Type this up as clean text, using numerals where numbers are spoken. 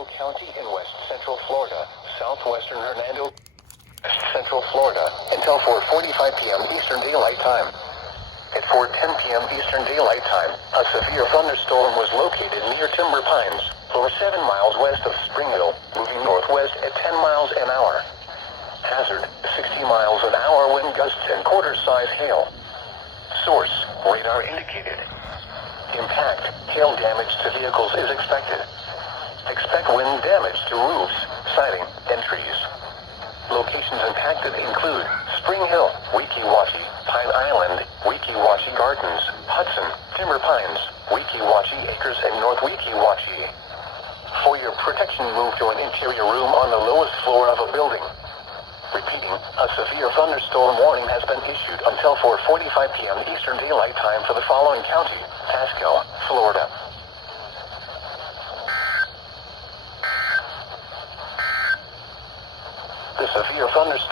Hernando County in west central Florida, southwestern Hernando, west central Florida, until 4:45 p.m. Eastern Daylight Time. At 4:10 p.m. Eastern Daylight Time, a severe thunderstorm was located near Timber Pines, over 7 miles west of Spring Hill, moving northwest at 10 miles an hour. Hazard, 60 miles an hour wind gusts and quarter-size hail. Source, radar indicated. Impact, hail damage to vehicles is expected. Expect wind damage to roofs, siding, and trees. Locations impacted include Spring Hill, Weeki Wachee, Pine Island, Weeki Wachee Gardens, Hudson, Timber Pines, Weeki Wachee Acres, and North Weeki Wachee. For your protection, move to an interior room on the lowest floor of a building. Repeating, a severe thunderstorm warning has been issued until 4:45 p.m. Eastern Daylight Time for the following county: Pasco, Florida. The severe thunderstorm